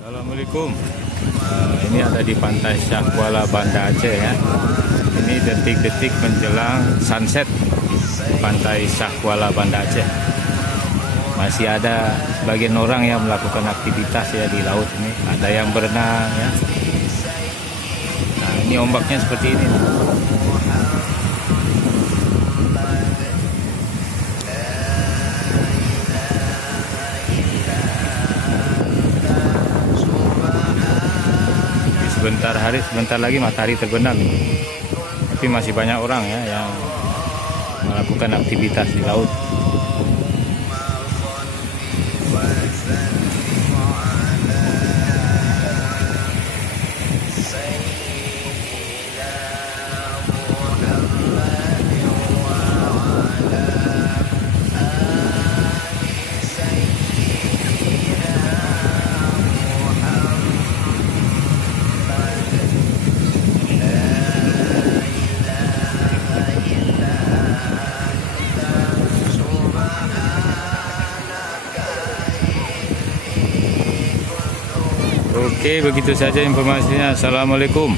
Assalamualaikum. Ini ada di Pantai Shah Kuala, Banda Aceh ya. Ini detik-detik menjelang sunset di Pantai Shah Kuala, Banda Aceh. Masih ada sebagian orang yang melakukan aktivitas ya di laut ini. Ada yang berenang ya. Nah, ini ombaknya seperti ini. Sebentar lagi matahari terbenam, tapi masih banyak orang ya yang melakukan aktivitas di laut. Oke, begitu saja informasinya. Assalamualaikum.